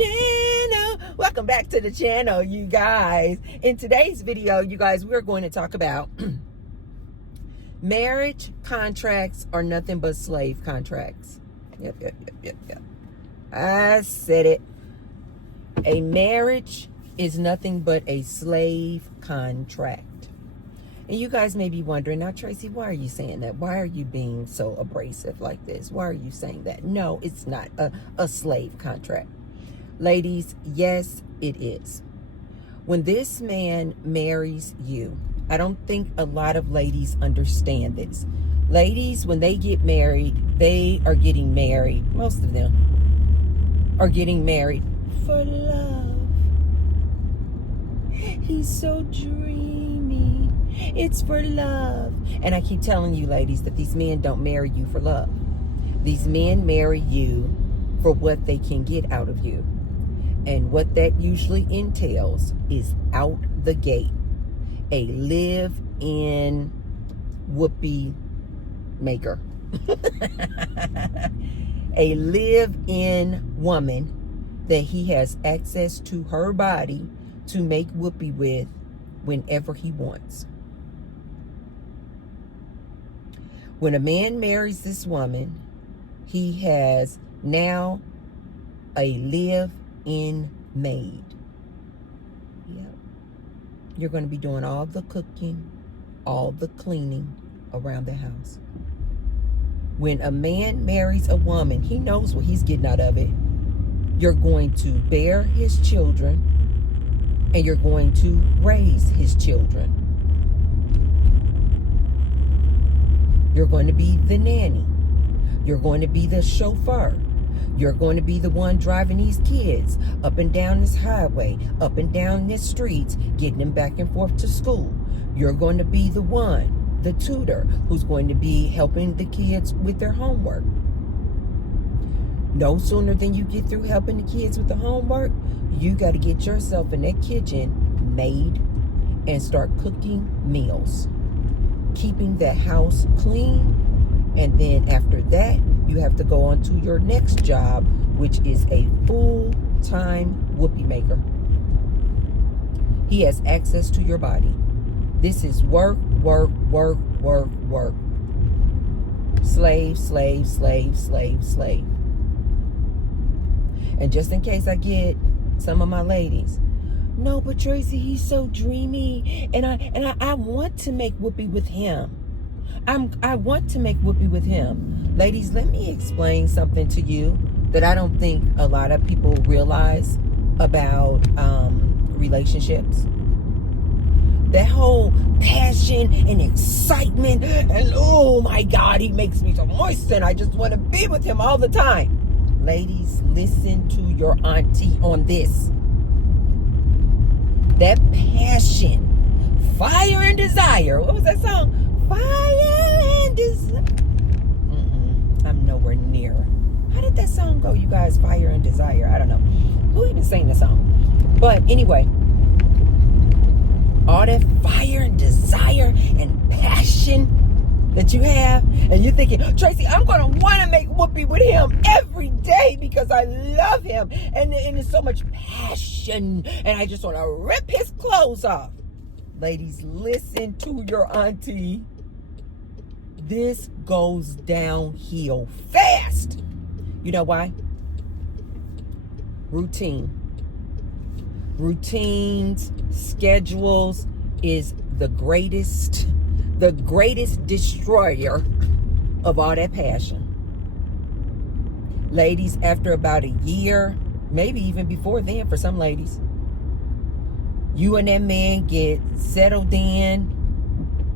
channel. Welcome back to the channel, you guys. In today's video, you guys, we're going to talk about marriage contracts are nothing but slave contracts. Yep. I said it. A marriage is nothing but a slave contract. And you guys may be wondering, now, Tracy, why are you saying that? Why are you being so abrasive like this? Why are you saying that? No, it's not a slave contract. Ladies, yes, it is. When this man marries you, I don't think a lot of ladies understand this. Ladies, when they get married, they are getting married. Most of them are getting married for love. He's so dreamy. It's for love. And I keep telling you, ladies, that these men don't marry you for love. These men marry you for what they can get out of you. And what that usually entails is out the gate a live-in whoopee maker. A live-in woman that he has access to her body to make whoopee with whenever he wants. When a man marries this woman, he has now a live-in maid. Yep. You're going to be doing all the cooking, all the cleaning around the house. When a man marries a woman, he knows what he's getting out of it. You're going to bear his children, and you're going to raise his children. You're going to be the nanny. You're going to be the chauffeur. You're going to be the one driving these kids up and down this highway, up and down this streets, getting them back and forth to school. You're going to be the one, the tutor, who's going to be helping the kids with their homework. No sooner than you get through helping the kids with the homework, you got to get yourself in that kitchen made and start cooking meals, keeping the house clean. And then after that, you have to go on to your next job, which is a full-time whoopee maker. He has access to your body. This is work. Slave. And just in case I get some of my ladies, no, but Tracy, he's so dreamy, and I want to make whoopee with him. I want to make whoopee with him. Ladies, let me explain something to you that I don't think a lot of people realize about relationships. That whole passion and excitement, and oh my God, he makes me so moist, and I just want to be with him all the time. Ladies, listen to your auntie on this. That passion, fire and desire. What was that song? Fire and desire. I'm nowhere near. How did that song go, you guys? Fire and desire. I don't know. Who even sang the song? But anyway, all that fire and desire and passion that you have, and you're thinking, Tracy, I'm going to want to make whoopee with him every day because I love him, and there's so much passion, and I just want to rip his clothes off. Ladies, listen to your auntie. This goes downhill fast. You know why? Routines, schedules is the greatest destroyer of all that passion. Ladies, after about a year, maybe even before then for some ladies, you and that man get settled in.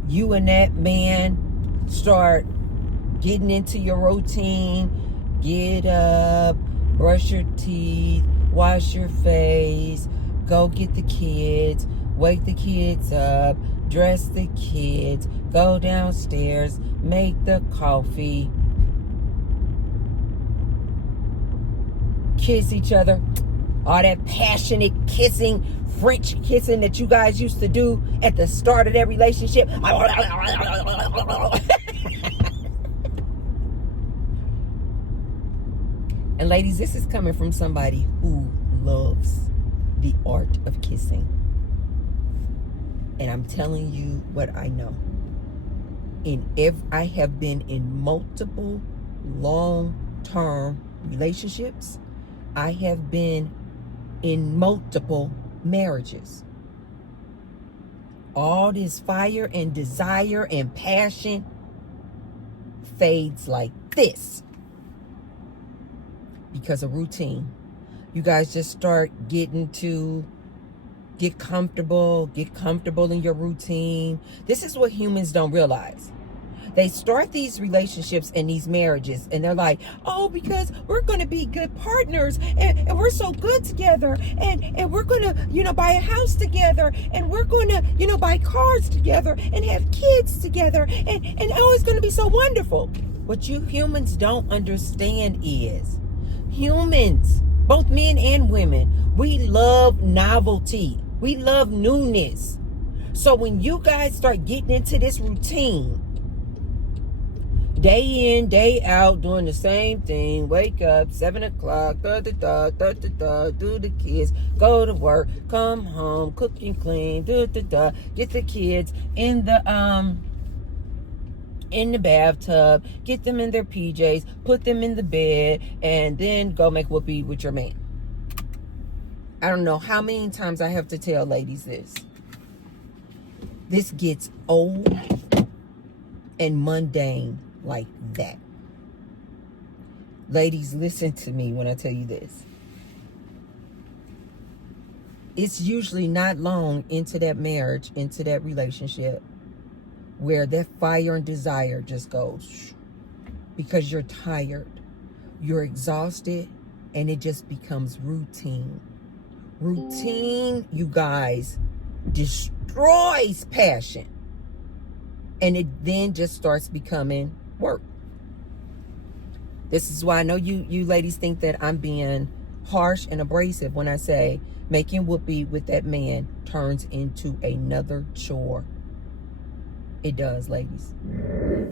You and that man start getting into your routine. Get up, brush your teeth, wash your face, go get the kids, wake the kids up, dress the kids, go downstairs, make the coffee, kiss each other. All that passionate kissing, French kissing that you guys used to do at the start of that relationship. And ladies, this is coming from somebody who loves the art of kissing. And I'm telling you what I know. I have been in multiple long-term relationships. I have been in multiple marriages. All this fire and desire and passion fades like this because of routine. You guys just start get comfortable in your routine. This is what humans don't realize. They start these relationships and these marriages, and they're like, oh, because we're going to be good partners, and we're so good together, and we're going to, buy a house together, and we're going to, buy cars together, and have kids together, and oh, it's going to be so wonderful. What you humans don't understand is, humans, both men and women, we love novelty. We love newness. So when you guys start getting into this routine, day in, day out, doing the same thing, wake up, 7 o'clock, do the kids, go to work, come home, cook and clean, get the kids in the bathtub, get them in their PJs, put them in the bed, and then go make whoopee with your man. I don't know how many times I have to tell ladies this. This gets old and mundane like that. Ladies, listen to me when I tell you this. It's usually not long into that marriage, into that relationship, where that fire and desire just goes, because you're tired, you're exhausted, and it just becomes routine. Routine, you guys, destroys passion, and it then just starts becoming work. This is why I know you ladies think that I'm being harsh and abrasive when I say making whoopee with that man turns into another chore. It does, ladies.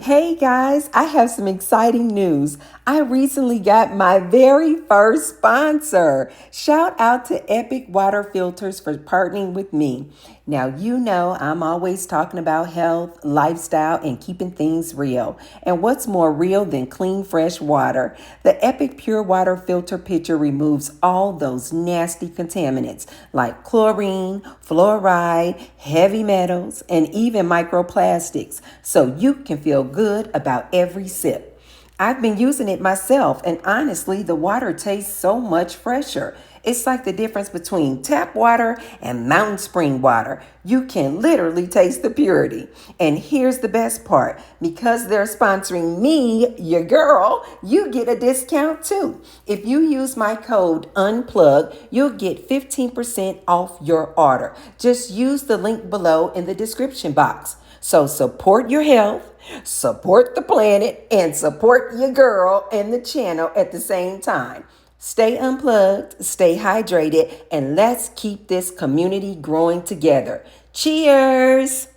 Hey guys, I have some exciting news. I recently got my very first sponsor. Shout out to Epic Water Filters for partnering with me. Now, you know I'm always talking about health, lifestyle, and keeping things real. And what's more real than clean, fresh water? The Epic Pure Water Filter Pitcher removes all those nasty contaminants like chlorine, fluoride, heavy metals, and even microplastics, so you can feel good about every sip. I've been using it myself, and honestly, the water tastes so much fresher. It's like the difference between tap water and mountain spring water. You can literally taste the purity. And here's the best part. Because they're sponsoring me, your girl, you get a discount too. If you use my code UNPLUGGED, you'll get 15% off your order. Just use the link below in the description box. So support your health, support the planet, and support your girl and the channel at the same time. Stay unplugged, stay hydrated, and let's keep this community growing together. Cheers!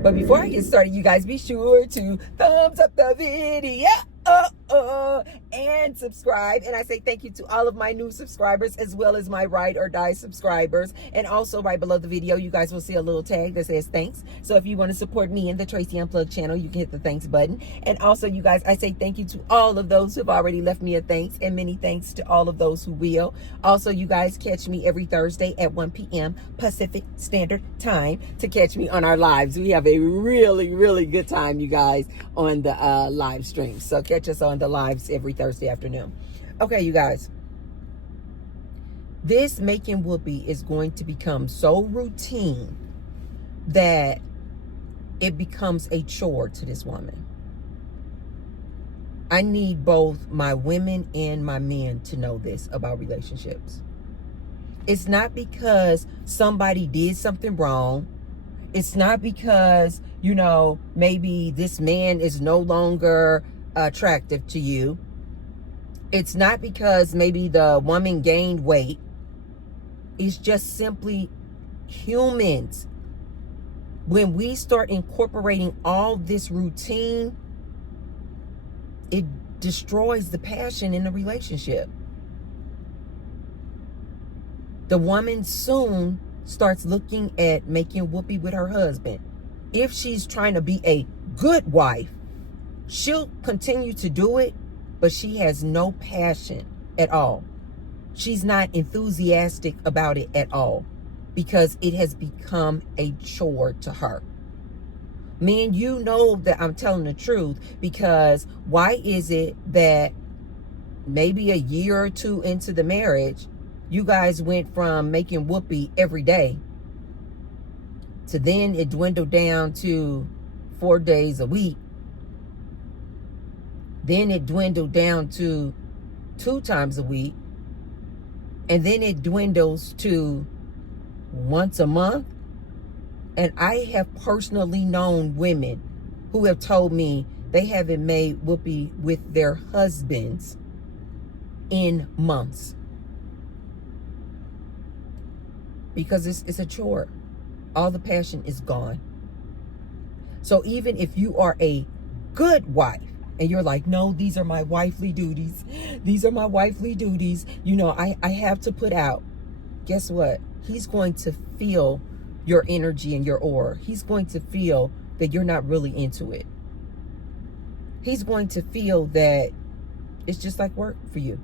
But before I get started, you guys be sure to thumbs up the video and subscribe. And I say thank you to all of my new subscribers, as well as my ride or die subscribers. And also right below the video, you guys will see a little tag that says thanks. So if you want to support me and the Tracy Unplugged channel, you can hit the thanks button. And also, you guys, I say thank you to all of those who have already left me a thanks, and many thanks to all of those who will. Also, you guys catch me every Thursday at 1 p.m. Pacific Standard Time to catch me on our lives. We have a really, really good time, you guys, on the live stream. So catch us on the lives every Thursday afternoon. Okay, you guys. This making whoopee is going to become so routine that it becomes a chore to this woman. I need both my women and my men to know this about relationships. It's not because somebody did something wrong. It's not because, maybe this man is no longer attractive to you. It's not because maybe the woman gained weight. It's just simply humans. When we start incorporating all this routine, it destroys the passion in the relationship. The woman soon starts looking at making whoopee with her husband. If she's trying to be a good wife, she'll continue to do it, but she has no passion at all. She's not enthusiastic about it at all because it has become a chore to her. Men, you know that I'm telling the truth, because why is it that maybe a year or two into the marriage, you guys went from making whoopee every day to then it dwindled down to 4 days a week. Then it dwindled down to 2 times a week. And then it dwindles to once a month. And I have personally known women who have told me they haven't made whoopee with their husbands in months. Because it's a chore. All the passion is gone. So even if you are a good wife, and you're like, no, these are my wifely duties. These are my wifely duties. You know, I have to put out. Guess what? He's going to feel your energy and your aura. He's going to feel that you're not really into it. He's going to feel that it's just like work for you.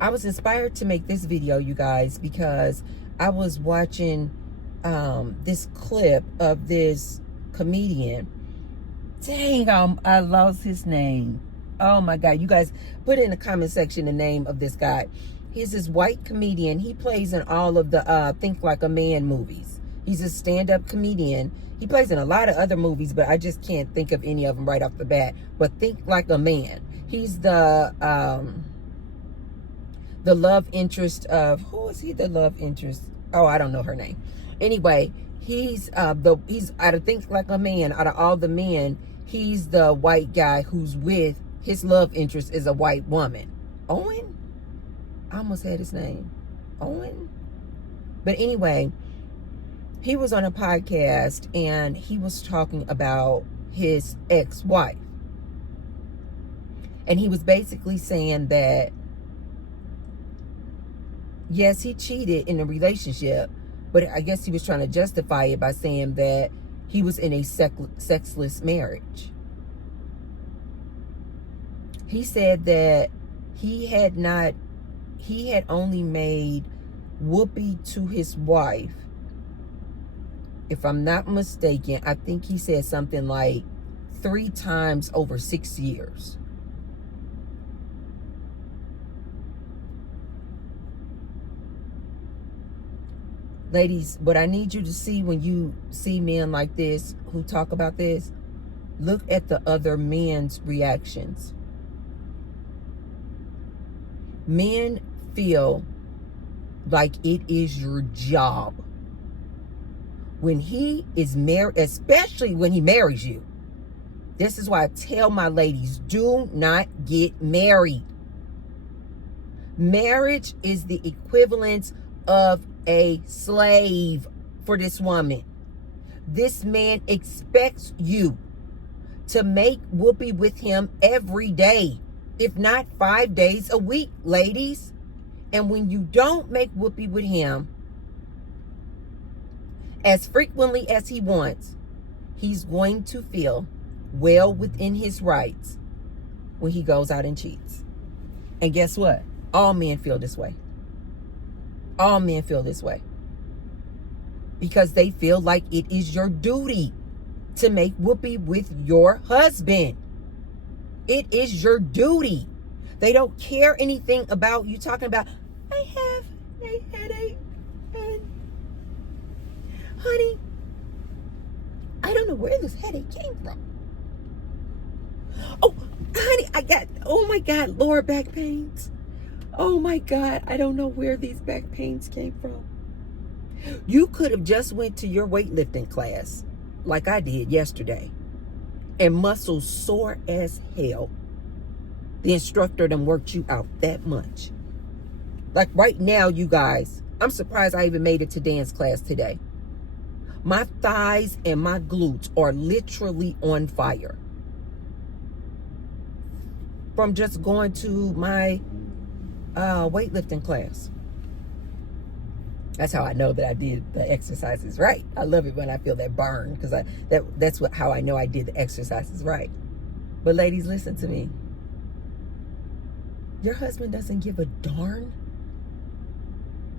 I was inspired to make this video, you guys, because I was watching this clip of this comedian. Dang, I lost his name. Oh my God. You guys put in the comment section the name of this guy. He's this white comedian. He plays in all of the Think Like a Man movies. He's a stand-up comedian. He plays in a lot of other movies, but I just can't think of any of them right off the bat. But Think Like a Man. He's the love interest of, who is he the love interest? Oh, I don't know her name. Anyway, he's out of Think Like a Man, out of all the men, he's the white guy who's with his love interest is a white woman. Owen? I almost had his name. Owen? But anyway, he was on a podcast and he was talking about his ex-wife. And he was basically saying that, yes, he cheated in a relationship, but I guess he was trying to justify it by saying that he was in a sexless marriage. He said that he had only made whoopee to his wife, if I'm not mistaken, I think he said something like 3 times over 6 years. Ladies, what I need you to see when you see men like this who talk about this, look at the other men's reactions. Men feel like it is your job. When he is married, especially when he marries you. This is why I tell my ladies, do not get married. Marriage is the equivalent of a slave for this woman. This man expects you to make whoopee with him every day, if not 5 days a week, ladies. And when you don't make whoopee with him as frequently as he wants, he's going to feel well within his rights when he goes out and cheats. And guess what? All men feel this way. All men feel this way. Because they feel like it is your duty to make whoopee with your husband. It is your duty. They don't care anything about you talking about, I have a headache. And honey, I don't know where this headache came from. Oh, honey, oh my God, lower back pains. Oh my God, I don't know where these back pains came from. You could have just went to your weightlifting class like I did yesterday and muscles sore as hell. The instructor done worked you out that much. Like right now, you guys, I'm surprised I even made it to dance class today. My thighs and my glutes are literally on fire from just going to my weightlifting class. That's how I know that I did the exercises right. I love it when I feel that burn, because that's how I know I did the exercises right. But ladies, listen to me. Your husband doesn't give a darn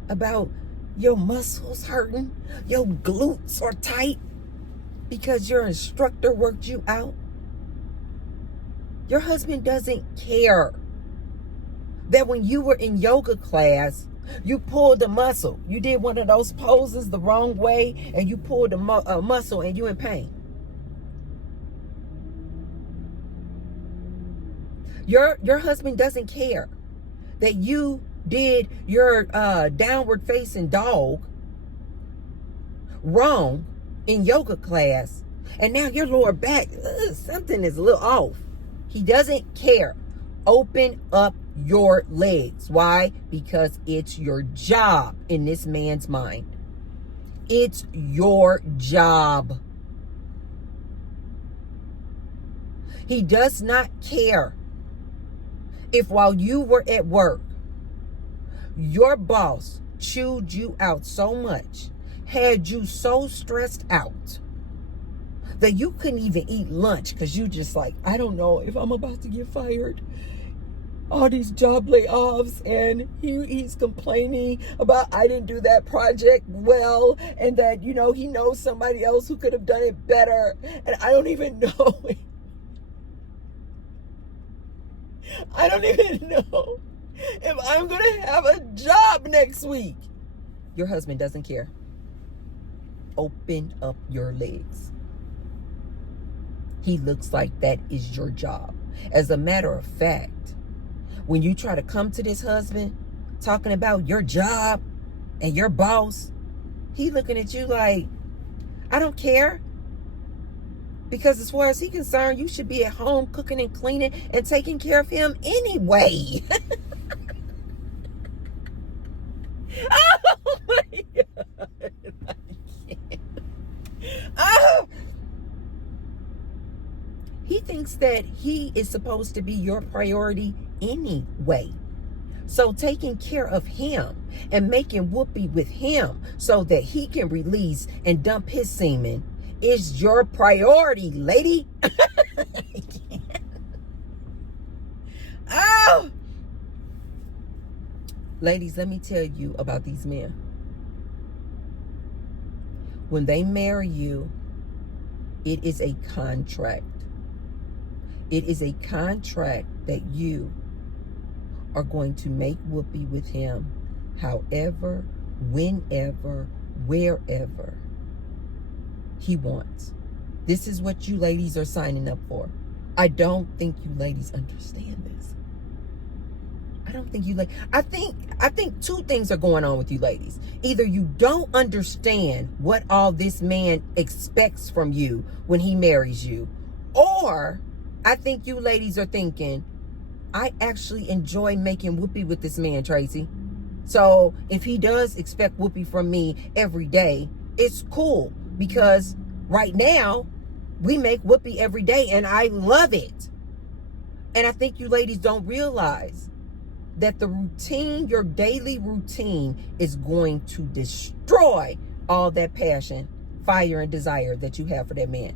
about your muscles hurting, your glutes are tight because your instructor worked you out. Your husband doesn't care that when you were in yoga class, you pulled a muscle. You did one of those poses the wrong way, and you pulled a muscle and you're in pain. Your husband doesn't care that you did your downward facing dog wrong in yoga class, and now your lower back, something is a little off. He doesn't care. Open up your legs. Why? Because it's your job in this man's mind. It's your job. He does not care if while you were at work, your boss chewed you out so much, had you so stressed out, that you couldn't even eat lunch because you just like, I don't know if I'm about to get fired. All these job layoffs, and he's complaining about I didn't do that project well, and that, he knows somebody else who could have done it better, and I don't even know it. I don't even know if I'm going to have a job next week. Your husband doesn't care. Open up your legs. He looks like that is your job. As a matter of fact, when you try to come to this husband talking about your job and your boss, he looking at you like, I don't care. Because as far as he's concerned, you should be at home cooking and cleaning and taking care of him anyway. Oh my God. I can't. Oh. He thinks that he is supposed to be your priority anyway. So taking care of him and making whoopee with him so that he can release and dump his semen is your priority, lady. Oh! Ladies, let me tell you about these men. When they marry you, it is a contract. It is a contract that you are going to make whoopee with him however, whenever, wherever he wants. This is what you ladies are signing up for. I don't think you ladies understand this. I don't think you I think two things are going on with you ladies. Either you don't understand what all this man expects from you when he marries you, or I think you ladies are thinking, I actually enjoy making whoopee with this man, Tracy. So if he does expect whoopee from me every day, it's cool, because right now we make whoopee every day and I love it. And I think you ladies don't realize that the routine, your daily routine, is going to destroy all that passion, fire, and desire that you have for that man.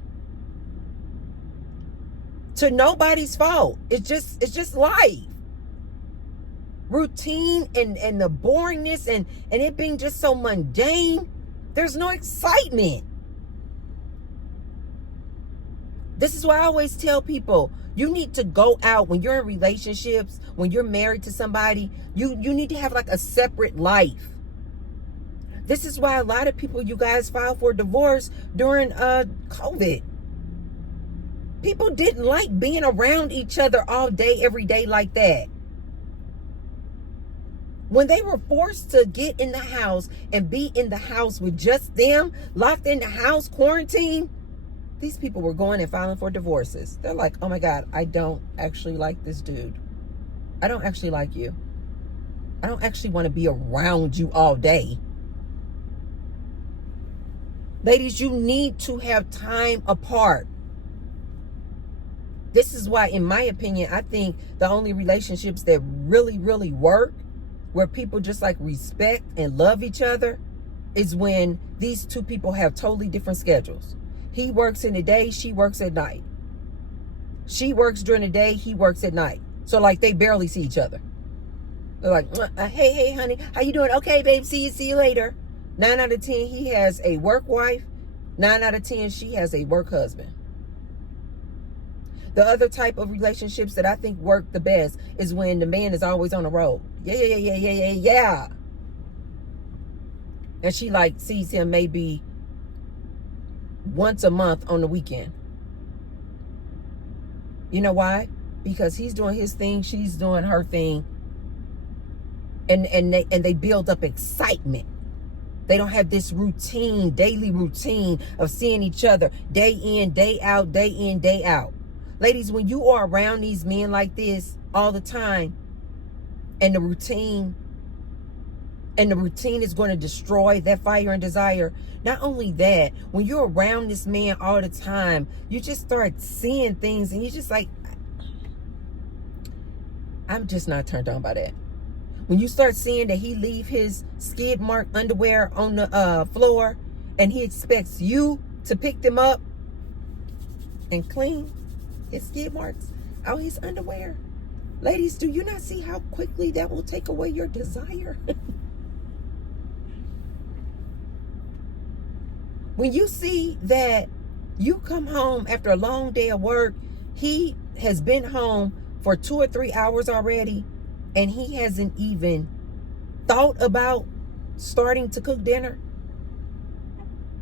To nobody's fault. It's just life. Routine and the boringness and it being just so mundane, there's no excitement. This is why I always tell people, you need to go out when you're in relationships, when you're married to somebody, you need to have like a separate life. This is why a lot of people, you guys, filed for divorce during COVID. People didn't like being around each other all day, every day like that. When they were forced to get in the house and be in the house with just them, locked in the house, quarantined, these people were going and filing for divorces. They're like, oh my God, I don't actually like this dude. I don't actually like you. I don't actually want to be around you all day. Ladies, you need to have time apart. This is why, in my opinion, I think the only relationships that really, really work, where people just like respect and love each other, is when these two people have totally different schedules. He works in the day, she works at night. She works during the day, he works at night. So like they barely see each other. They're like, hey, honey, how you doing? Okay, babe, see you later. 9 out of 10, he has a work wife. 9 out of 10, she has a work husband. The other type of relationships that I think work the best is when the man is always on the road. Yeah. And she like sees him maybe once a month on the weekend. You know why? Because he's doing his thing, she's doing her thing. And they build up excitement. They don't have this routine, daily routine of seeing each other day in, day out, day in, day out. Ladies, when you are around these men like this all the time, and the routine is going to destroy that fire and desire. Not only that, when you're around this man all the time, you just start seeing things and you're just like, I'm just not turned on by that. When you start seeing that he leave his skid mark underwear on the floor and he expects you to pick them up and clean his skid marks out his underwear. Ladies, do you not see how quickly that will take away your desire? When you see that you come home after a long day of work, he has been home for 2 or 3 hours already, and he hasn't even thought about starting to cook dinner.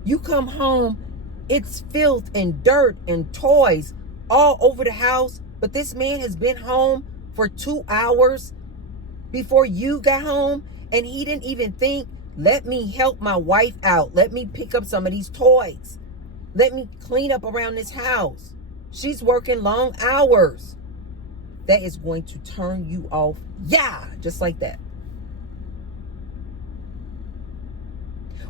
You come home, it's filth and dirt and toys all over the house, but this man has been home for 2 hours before you got home, and he didn't even think, let me help my wife out. Let me pick up some of these toys. Let me clean up around this house. She's working long hours. That is going to turn you off. Yeah, just like that.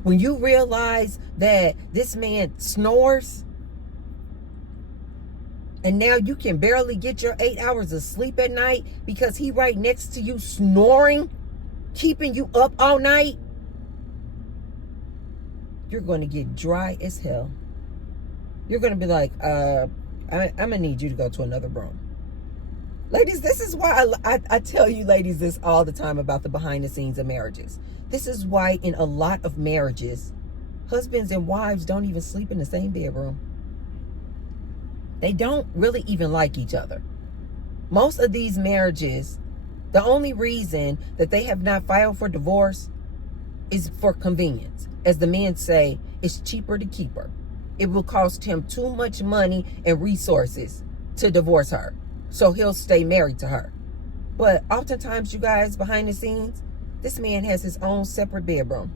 When you realize that this man snores, and now you can barely get your 8 hours of sleep at night because he right next to you snoring, keeping you up all night, you're going to get dry as hell. You're going to be like, I'm going to need you to go to another room. Ladies, this is why I tell you ladies this all the time about the behind the scenes of marriages. This is why in a lot of marriages, husbands and wives don't even sleep in the same bedroom. They don't really even like each other. Most of these marriages, the only reason that they have not filed for divorce is for convenience. As the men say, it's cheaper to keep her. It will cost him too much money and resources to divorce her, so he'll stay married to her. But oftentimes, you guys, behind the scenes, this man has his own separate bedroom.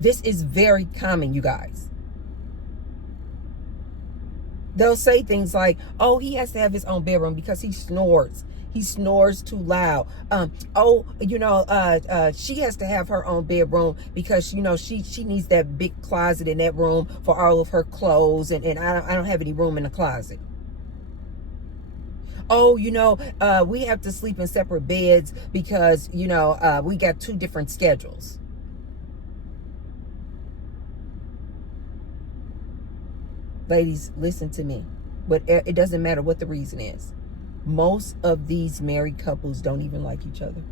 This is very common, you guys. They'll say things like, oh, he has to have his own bedroom because he snores. He snores too loud. She has to have her own bedroom because, she needs that big closet in that room for all of her clothes. And I don't have any room in the closet. Oh, we have to sleep in separate beds because, we got 2 different schedules. Ladies, listen to me. But it doesn't matter what the reason is. Most of these married couples don't even like each other.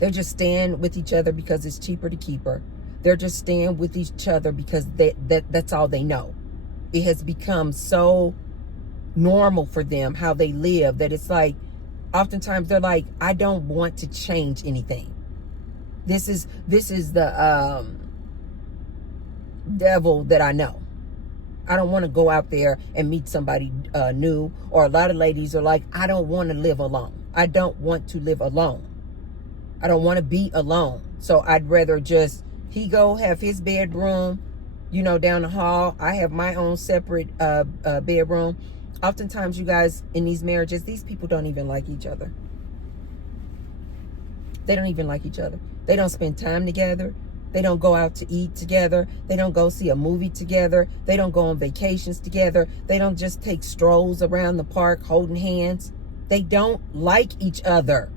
They're just staying with each other because it's cheaper to keep her. They're just staying with each other because that's all they know. It has become so normal for them how they live that it's like, oftentimes they're like, I don't want to change anything. This is the devil that I know. I don't want to go out there and meet somebody new. Or a lot of ladies are like, I don't want to live alone. I don't want to live alone. I don't want to be alone. So I'd rather just, he go have his bedroom, down the hall. I have my own separate bedroom. Oftentimes, you guys, in these marriages, these people don't even like each other. They don't even like each other. They don't spend time together. They don't go out to eat together. They don't go see a movie together. They don't go on vacations together. They don't just take strolls around the park holding hands. They don't like each other.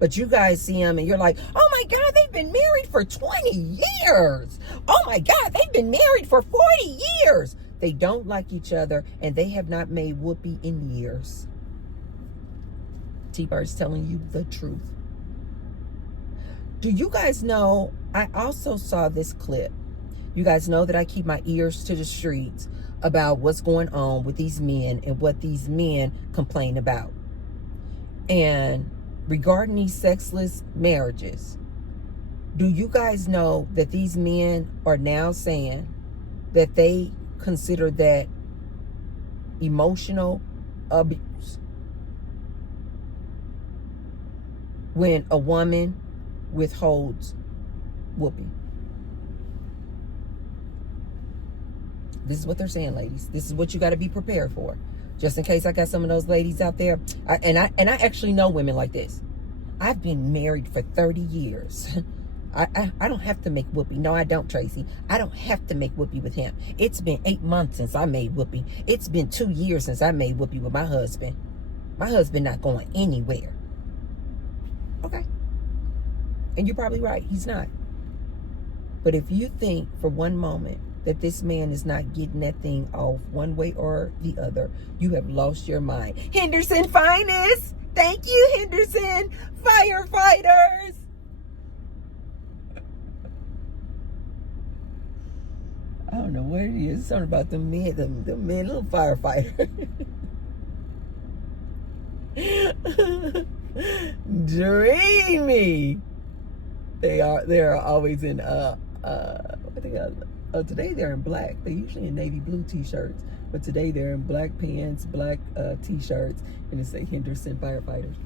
But you guys see them and you're like, oh my God, they've been married for 20 years. Oh my God, they've been married for 40 years. They don't like each other and they have not made whoopee in years. T-Bird's telling you the truth. Do you guys know, I also saw this clip. You guys know that I keep my ears to the streets about what's going on with these men and what these men complain about. And regarding these sexless marriages, do you guys know that these men are now saying that they consider that emotional abuse when a woman withholds whoopee? This is what they're saying, ladies. This is what you got to be prepared for. Just in case I got some of those ladies out there. And I actually know women like this. I've been married for 30 years. I don't have to make whoopee. No, I don't, Tracy. I don't have to make whoopee with him. It's been 8 months since I made whoopee. It's been 2 years since I made whoopee with my husband. My husband not going anywhere. Okay. And you're probably right. He's not. But if you think for one moment that this man is not getting that thing off one way or the other, you have lost your mind. Henderson Finest. Thank you, Henderson. Firefighters. I don't know what it is. Something about the men, the men, little firefighter. Dreamy. They are always in today they're in black. They're usually in navy blue t-shirts, but today they're in black pants, black t-shirts, and it say Henderson Firefighters.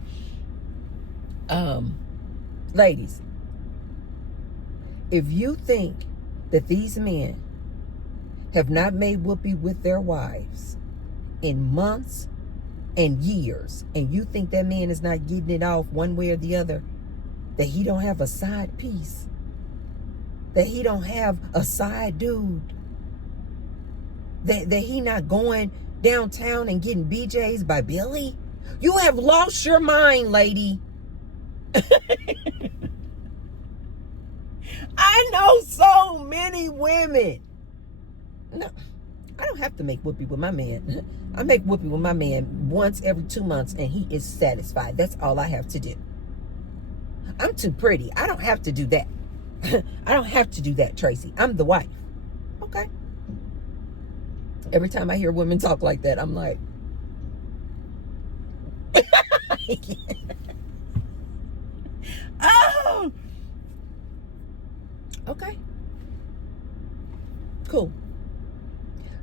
Ladies, if you think that these men have not made whoopee with their wives in months and years, and you think that man is not getting it off one way or the other, that he don't have a side piece, that he don't have a side dude, that he not going downtown and getting BJ's by Billy, you have lost your mind, lady. I know so many women. No, I don't have to make whoopee with my man. I make whoopee with my man once every 2 months and he is satisfied. That's all I have to do. I'm too pretty. I don't have to do that. I don't have to do that, Tracy. I'm the wife. Okay. Every time I hear women talk like that, I'm like, oh, okay. Cool.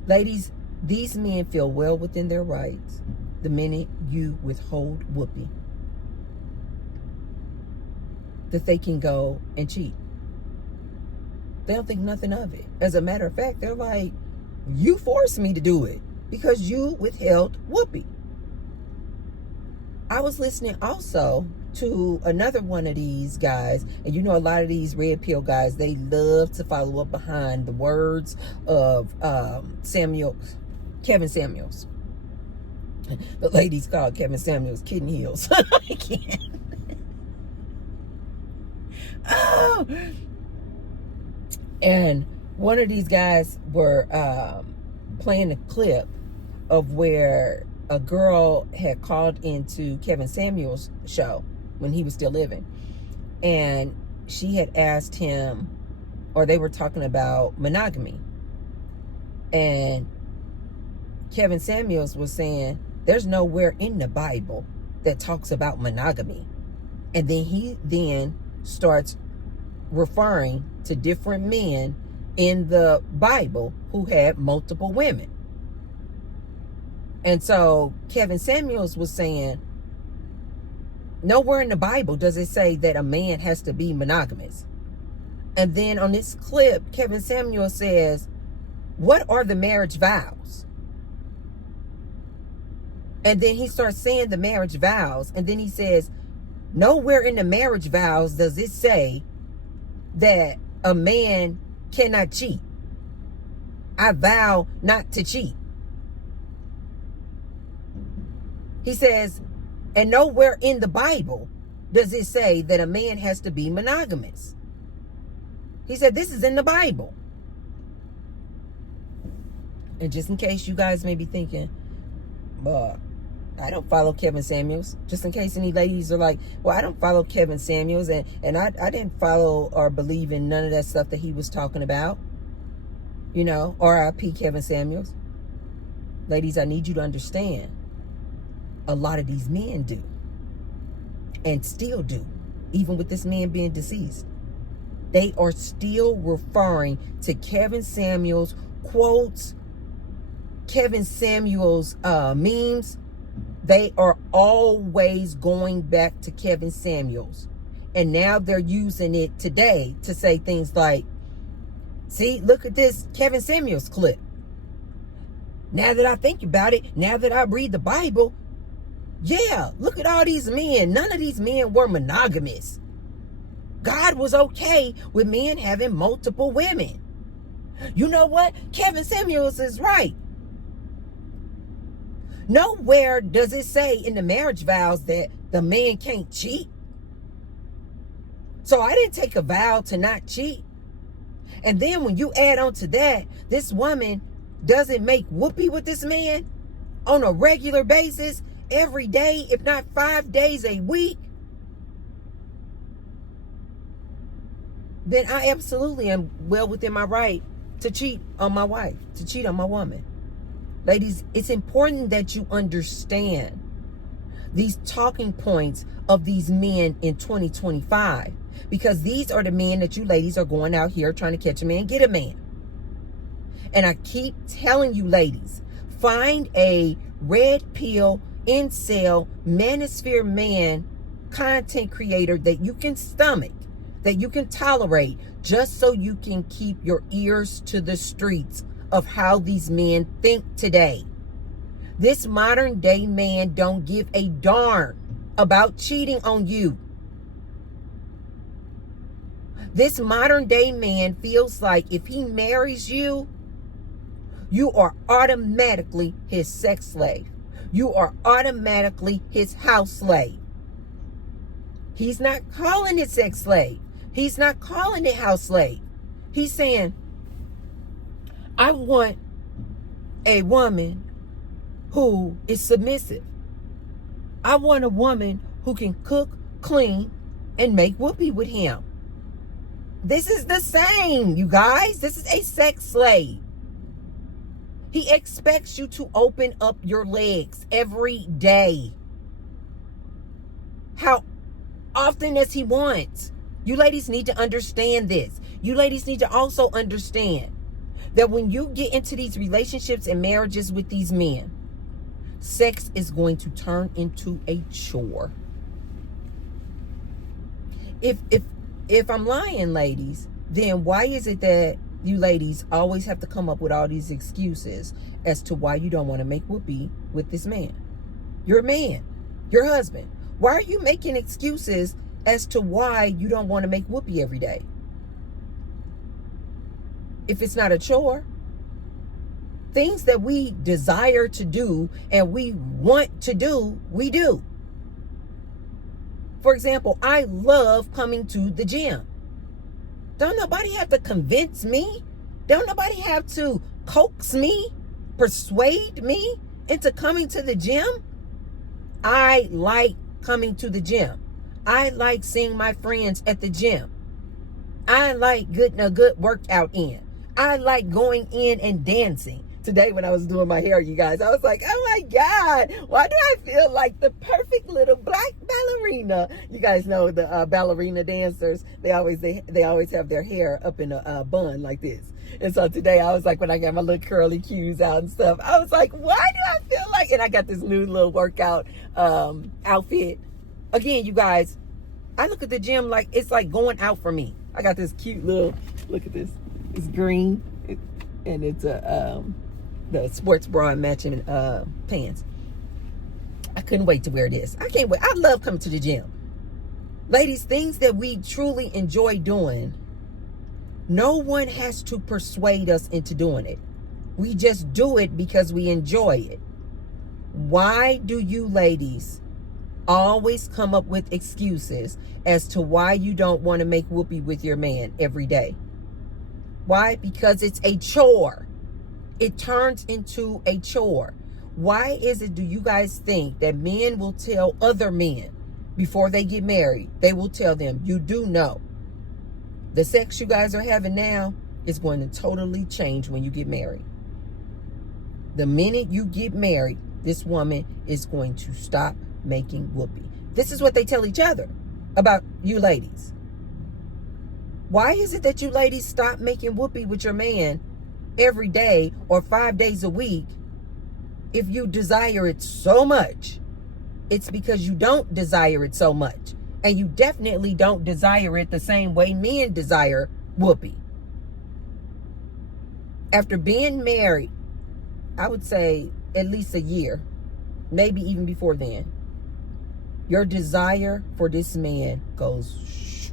Ladies, these men feel well within their rights the minute you withhold whoopee, that they can go and cheat. They don't think nothing of it. As a matter of fact, they're like, you forced me to do it because you withheld whoopee. I was listening also to another one of these guys, and you know a lot of these red pill guys, they love to follow up behind the words of Kevin Samuels. The ladies called Kevin Samuels kidney heels. I can't. Oh. And one of these guys were playing a clip of where a girl had called into Kevin Samuels' show when he was still living. And she had asked him, or they were talking about monogamy. And Kevin Samuels was saying, there's nowhere in the Bible that talks about monogamy. And then he starts referring to different men in the Bible who had multiple women. And so Kevin Samuels was saying, nowhere in the Bible does it say that a man has to be monogamous. And then on this clip, Kevin Samuels says, what are the marriage vows? And then he starts saying the marriage vows. And then he says, nowhere in the marriage vows does it say that a man cannot cheat. I vow not to cheat. He says, and nowhere in the Bible does it say that a man has to be monogamous. He said this is in the Bible. And just in case you guys may be thinking, I don't follow Kevin Samuels. Just in case any ladies are like, well, I don't follow Kevin Samuels, and I didn't follow or believe in none of that stuff that he was talking about. You know, R.I.P. Kevin Samuels. Ladies, I need you to understand, a lot of these men do. And still do. Even with this man being deceased. They are still referring to Kevin Samuels quotes, Kevin Samuels memes. They are always going back to Kevin Samuels. And now they're using it today to say things like, see, look at this Kevin Samuels clip. Now that I think about it, now that I read the Bible, yeah, look at all these men. None of these men were monogamous. God was okay with men having multiple women. You know what? Kevin Samuels is right. Nowhere does it say in the marriage vows that the man can't cheat. So I didn't take a vow to not cheat. And then when you add on to that, this woman doesn't make whoopee with this man on a regular basis, every day, if not 5 days a week, then I absolutely am well within my right to cheat on my wife, to cheat on my woman. Ladies, it's important that you understand these talking points of these men in 2025, because these are the men that you ladies are going out here trying to catch a man, get a man. And I keep telling you ladies, find a red pill, incel, manosphere man, content creator that you can stomach, that you can tolerate, just so you can keep your ears to the streets of how these men think today. This modern day man don't give a darn about cheating on you. This modern day man feels like if he marries you, you are automatically his sex slave. You are automatically his house slave. He's not calling it sex slave. He's not calling it house slave. He's saying, I want a woman who is submissive. I want a woman who can cook, clean, and make whoopee with him. This is the same, you guys. This is a sex slave. He expects you to open up your legs every day. How often as he wants. You ladies need to understand this. You ladies need to also understand that when you get into these relationships and marriages with these men, sex is going to turn into a chore. If I'm lying, ladies, then why is it that you ladies always have to come up with all these excuses as to why you don't want to make whoopee with this man? Your man, your husband. Why are you making excuses as to why you don't want to make whoopee every day? If it's not a chore, things that we desire to do and we want to do, we do. For example, I love coming to the gym. Don't nobody have to convince me. Don't nobody have to coax me, persuade me into coming to the gym. I like coming to the gym. I like seeing my friends at the gym. I like getting a good workout in. I like going in and dancing. Today when I was doing my hair, you guys, I was like, oh my God, why do I feel like the perfect little black ballerina? You guys know the ballerina dancers, they always have their hair up in a bun like this. And so today I was like, when I got my little curly cues out and stuff, I was like, why do I feel like, and I got this new little workout outfit. Again, you guys, I look at the gym like it's like going out for me. I got this cute little, look at this, it's green, and it's a the sports bra and matching pants. I couldn't wait to wear this. I can't wait. I love coming to the gym. Ladies, things that we truly enjoy doing, no one has to persuade us into doing it. We just do it because we enjoy it. Why do you ladies always come up with excuses as to why you don't want to make whoopee with your man every day. Why? Because it's a chore. It turns into a chore. Why is it, do you guys think that men will tell other men before they get married? They will tell them, you do know the sex you guys are having now is going to totally change when you get married. The minute you get married, this woman is going to stop making whoopee. This is what they tell each other about you ladies. Why is it that you ladies stop making whoopee with your man every day or 5 days a week if you desire it so much? It's because you don't desire it so much. And you definitely don't desire it the same way men desire whoopee. After being married, I would say at least a year, maybe even before then, your desire for this man goes shh.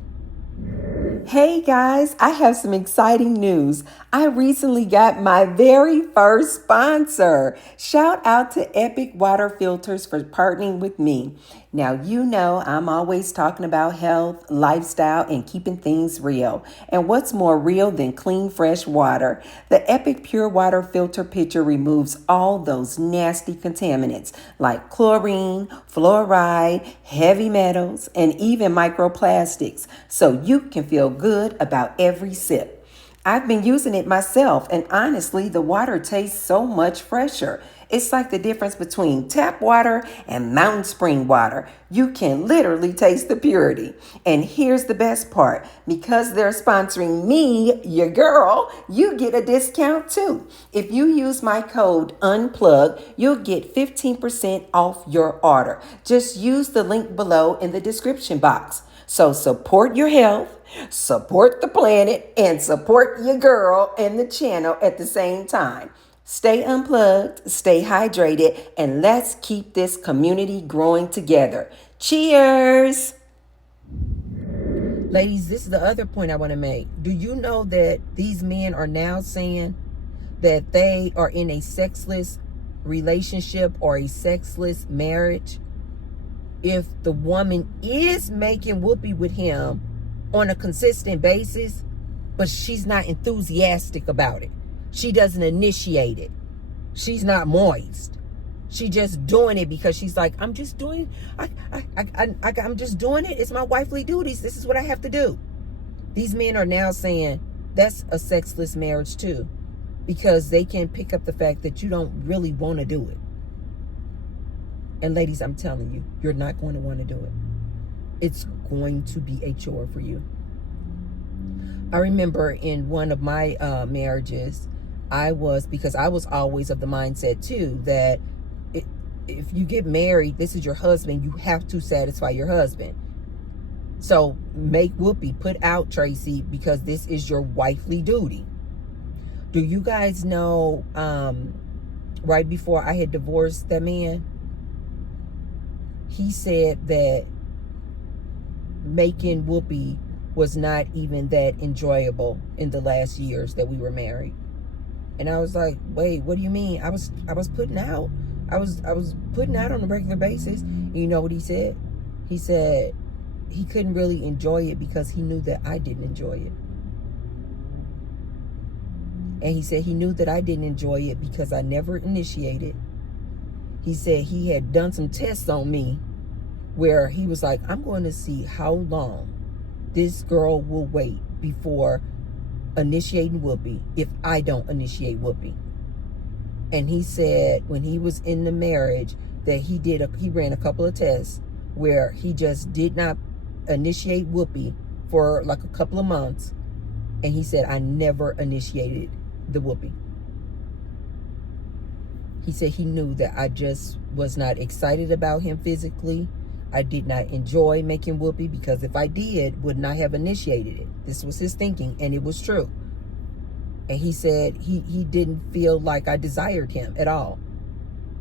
Hey guys, I have some exciting news. I recently got my very first sponsor. Shout out to Epic Water Filters for partnering with me. Now, you know I'm always talking about health, lifestyle, and keeping things real. And what's more real than clean, fresh water? The Epic Pure Water Filter Pitcher removes all those nasty contaminants like chlorine, fluoride, heavy metals, and even microplastics, so you can feel good about every sip. I've been using it myself, and honestly, the water tastes so much fresher. It's like the difference between tap water and mountain spring water. You can literally taste the purity. And here's the best part. Because they're sponsoring me, your girl, you get a discount too. If you use my code UNPLUGGED, you'll get 15% off your order. Just use the link below in the description box. So support your health, support the planet, and support your girl and the channel at the same time. Stay unplugged, stay hydrated, and let's keep this community growing together. Cheers! Ladies, this is the other point I want to make. Do you know that these men are now saying that they are in a sexless relationship or a sexless marriage if the woman is making whoopee with him on a consistent basis, but she's not enthusiastic about it? She doesn't initiate it. She's not moist. She just doing it because she's like, I'm just doing, I'm just doing it. It's my wifely duties. This is what I have to do. These men are now saying that's a sexless marriage too, because they can pick up the fact that you don't really want to do it. And ladies, I'm telling you, you're not going to want to do it. It's going to be a chore for you. I remember in one of my marriages, because I was always of the mindset too, that if you get married, this is your husband, you have to satisfy your husband. So make whoopee, put out Tracy, because this is your wifely duty. Do you guys know, right before I had divorced that man, he said that making whoopee was not even that enjoyable in the last years that we were married. And I was like, wait, what do you mean? I was putting out. I was putting out on a regular basis. And you know what he said? He said he couldn't really enjoy it because he knew that I didn't enjoy it. And he said he knew that I didn't enjoy it because I never initiated. He said he had done some tests on me where he was like, I'm going to see how long this girl will wait before initiating whoopee if I don't initiate whoopee. And he said when he was in the marriage that he ran a couple of tests where he just did not initiate whoopee for like a couple of months. And he said, I never initiated the whoopee. He said he knew that I just was not excited about him physically. I did not enjoy making whoopee because if I did, would not have initiated it. This was his thinking, and it was true. And he said he didn't feel like I desired him at all.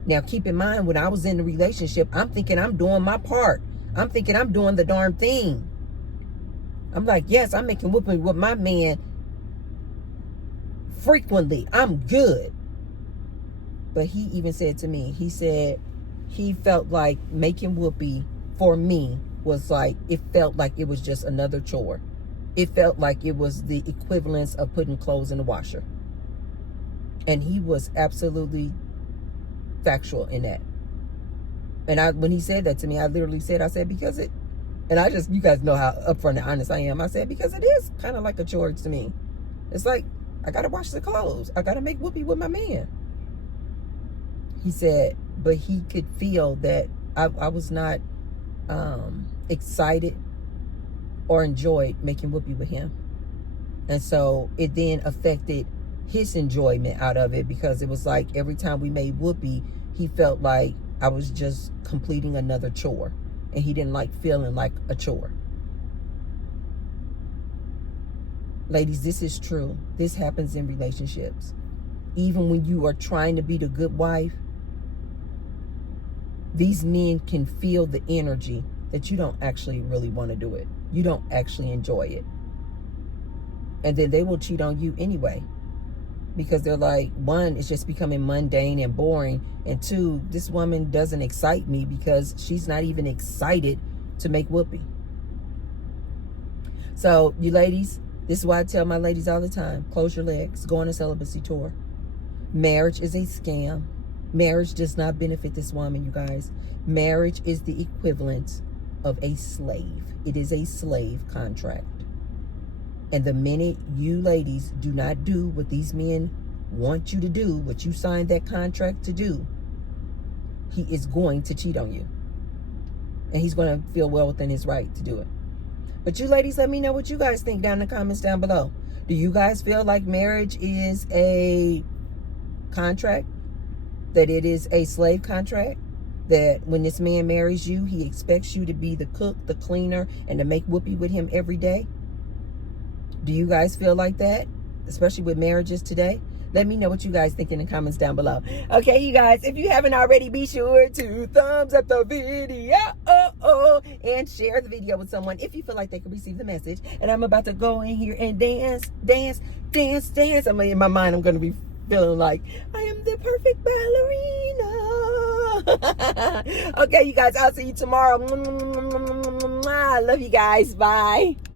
Now, keep in mind, when I was in the relationship, I'm thinking I'm doing my part. I'm thinking I'm doing the darn thing. I'm like, yes, I'm making whoopee with my man frequently. I'm good. But he even said to me, he said he felt like making whoopee for me was like, it felt like it was just another chore. It felt like it was the equivalence of putting clothes in the washer. And he was absolutely factual in that. And when he said that to me, I literally said, because it, and I just, you guys know how upfront and honest I am. I said, because it is kind of like a chore to me. It's like, I got to wash the clothes. I got to make whoopee with my man. He said, but he could feel that I was not excited or enjoyed making whoopee with him. And so it then affected his enjoyment out of it, because it was like every time we made whoopee, he felt like I was just completing another chore, and he didn't like feeling like a chore. Ladies, this is true. This happens in relationships. Even when you are trying to be the good wife, these men can feel the energy that you don't actually really want to do it. You don't actually enjoy it. And then they will cheat on you anyway. Because they're like, one, it's just becoming mundane and boring. And two, this woman doesn't excite me because she's not even excited to make whoopee. So, you ladies, this is why I tell my ladies all the time, close your legs, go on a celibacy tour. Marriage is a scam. Marriage does not benefit this woman, you guys. Marriage is the equivalent of a slave. It is a slave contract. And the minute you ladies do not do what these men want you to do, what you signed that contract to do, he is going to cheat on you. And he's going to feel well within his right to do it. But you ladies, let me know what you guys think down in the comments down below. Do you guys feel like marriage is a contract? That it is a slave contract? That when this man marries you, he expects you to be the cook, the cleaner, and to make whoopee with him every day? Do you guys feel like that? Especially with marriages today? Let me know what you guys think in the comments down below. Okay, you guys, if you haven't already, be sure to thumbs up the video and share the video with someone if you feel like they can receive the message. And I'm about to go in here and dance. I'm in my mind, I'm going to be feeling like I am the perfect ballerina. Okay, you guys, I'll see you tomorrow. I love you guys. Bye.